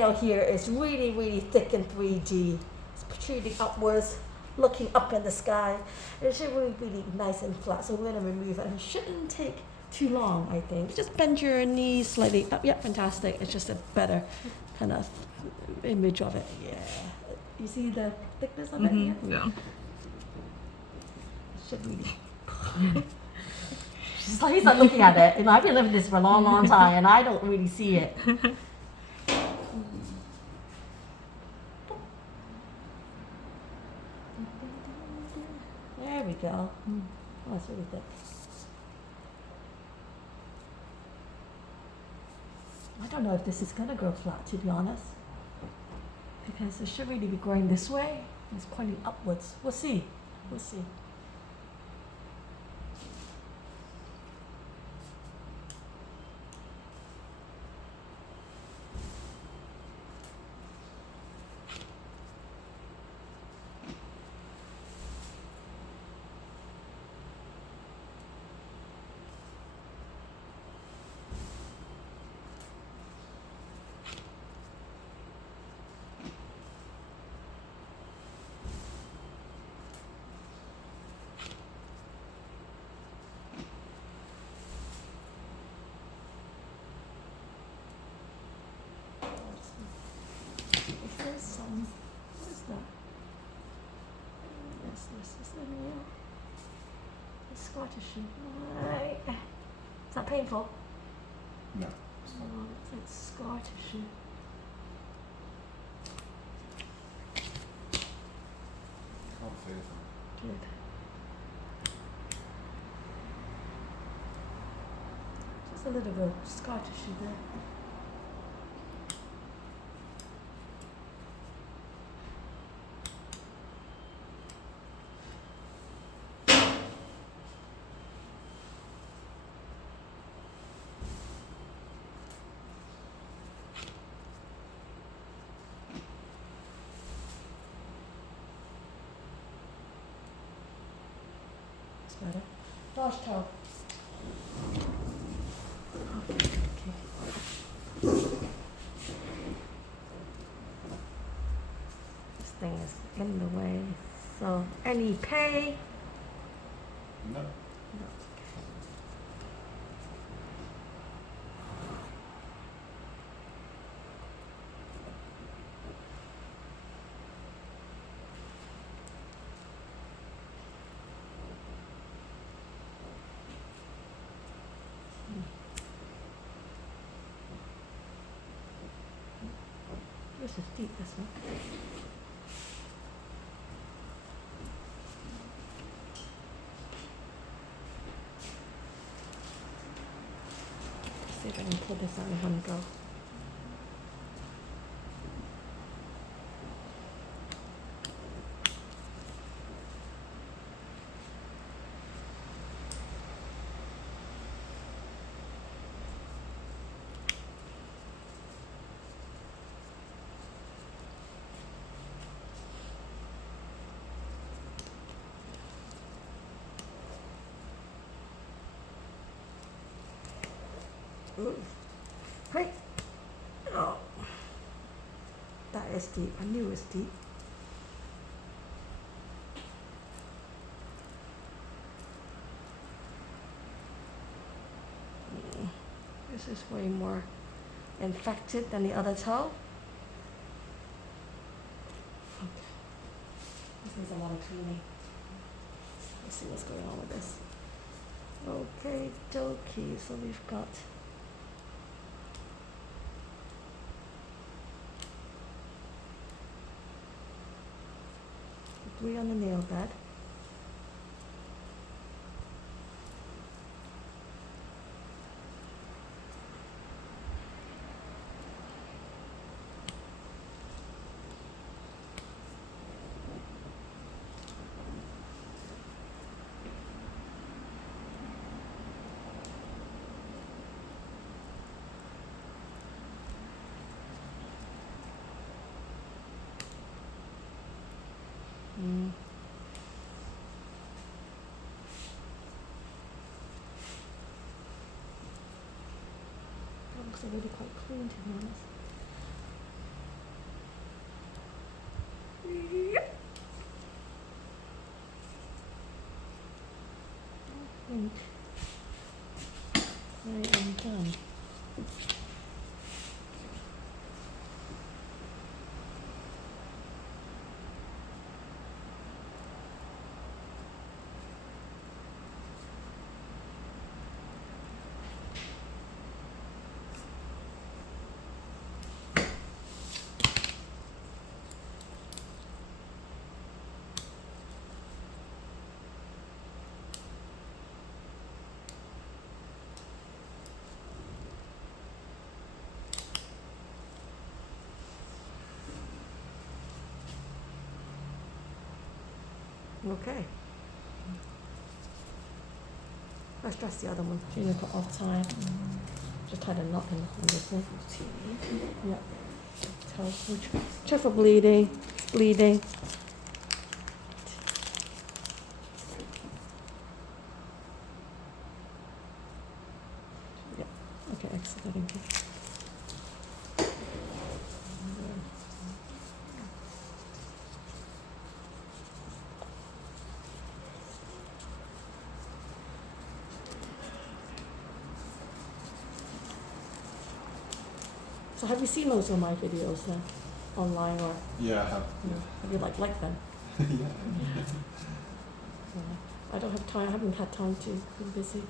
toenail here is really, really thick and 3D. It's protruding upwards, looking up in the sky. It should really be nice and flat, so we're going to remove it. And it shouldn't take too long, I think. Just bend your knees slightly up. Yep, fantastic. It's just a better kind of image of it. Yeah. You see the thickness of it here? Yeah. It should really... So he's not looking at it. You know, I've been living this for a long, long time, and I don't really see it. There we go. Oh, that's really thick. I don't know if this is gonna grow flat, to be honest, because it should really be growing this way. It's pointing upwards. We'll see. We'll see. What is that? Yes, this is the nail. The scar tissue. Right. Is that painful? No. Oh, it's like scar tissue. Can't feel it. Good. Just a little bit of scar tissue there. Better. Wash towel. Okay. This thing is in the way. So, any pay? No. This is deep, this one. Let's see if I can pull this out in one go. Hey! Oh, that is deep. I knew it was deep. This is way more infected than the other toe. Okay. This needs a lot of cleaning. Let's see what's going on with this. Okay, dokie. So we've got debris on the nail bed. That looks already quite clean, to be honest. think I am done. Okay. Let's dress the other one. Gina put off time. Just tied a knot in this thing. Yeah. Check for bleeding. It's bleeding. Yeah. Okay, excellent. Thank you. So have you seen most of my videos online or Yeah, I have. have you liked them? Yeah. I don't have time. I haven't had time to. Been busy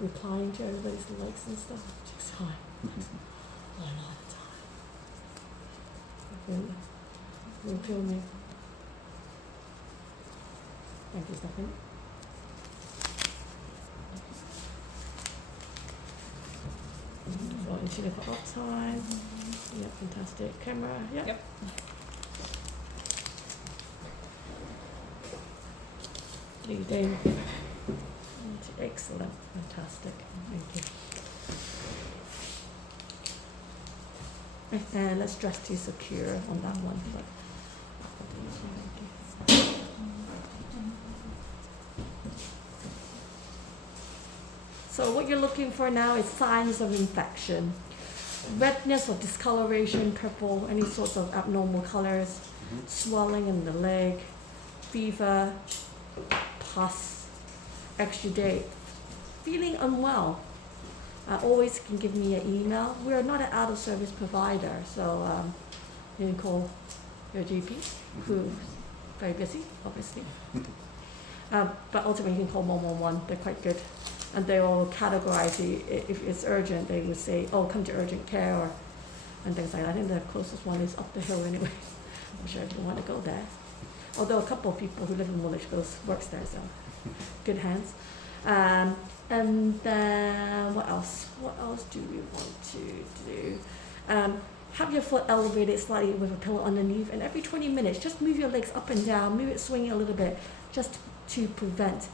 replying to everybody's likes and stuff. It takes time. A lot of time. You're filming. Thank you, Stephanie. So into the outside. Yeah, fantastic. Camera. Yeah. Yep. Leading. Excellent. Fantastic. Thank you. And let's dress to secure on that one. So what you're looking for now is signs of infection. Redness or discoloration, purple, any sorts of abnormal colors, swelling in the leg, fever, pus, exudate, feeling unwell. Always can give me an email. We are not an out-of-service provider, so you can call your GP, who's very busy, obviously. But ultimately you can call 111, they're quite good. And they will categorize you. If it's urgent, they would say, oh, come to urgent care, or and things like that. I think the closest one is up the hill anyway. I'm sure if you want to go there. Although a couple of people who live in Woolwich works there, so good hands. And then what else? What else do we want to do? Have your foot elevated slightly with a pillow underneath, and every 20 minutes, just move your legs up and down, move it swinging a little bit, just to prevent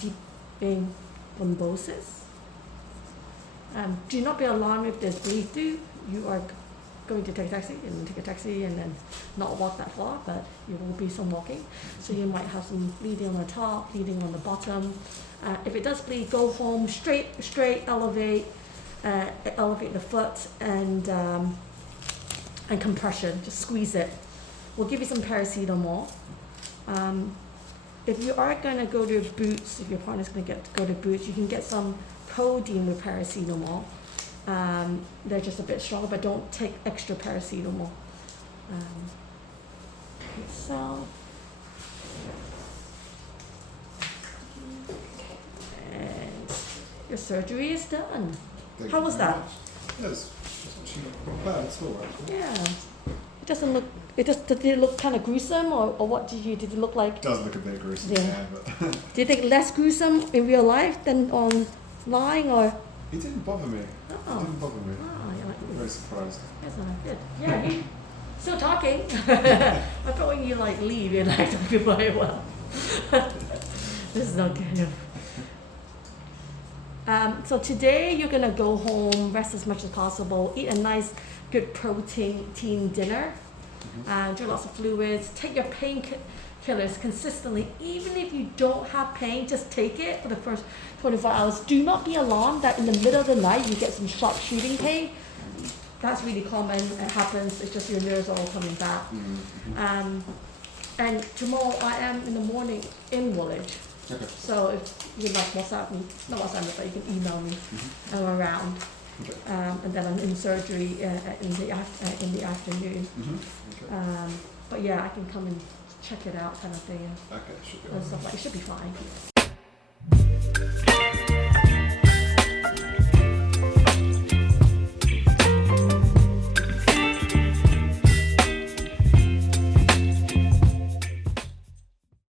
deep vein thrombosis. Do not be alarmed if there's bleed through. You are going to take a taxi and then not walk that far, but you will be some walking. So you might have some bleeding on the top, bleeding on the bottom. If it does bleed, go home, straight, elevate the foot and compression, just squeeze it. We'll give you some paracetamol. If you are going to go to Boots, if your partner's going to go to Boots, you can get some codeine with paracetamol. They're just a bit stronger, but don't take extra paracetamol. So, and your surgery is done. Thank How you was very that? much. Yes, she looked not bad at all, actually. Yeah. It doesn't look. Did it look kind of gruesome, or what did it look like? It does look a bit gruesome, Yeah. but Do you think less gruesome in real life than online, or? it didn't bother me. Oh. It didn't bother me. Oh, you're like, I'm very surprised. that's not good. Yeah, you still talking. I thought when you leave, you're like, don't feel very well. This is not good. So today you're gonna go home, rest as much as possible, eat a nice, good protein dinner, drink lots of fluids, take your painkillers consistently. Even if you don't have pain, just take it for the first 24 hours. Do not be alarmed that in the middle of the night you get some sharp shooting pain. That's really common. It happens. It's just your nerves are all coming back. And tomorrow I am in the morning in Woolwich. Okay. So if you like WhatsApp me, not WhatsApp me, but you can email me. Mm-hmm. I'm around. Okay. And then I'm in surgery in the afternoon. Mm-hmm. Okay. But yeah, I can come and check it out, kind of thing, Okay, should be and alright. stuff like. It should be fine.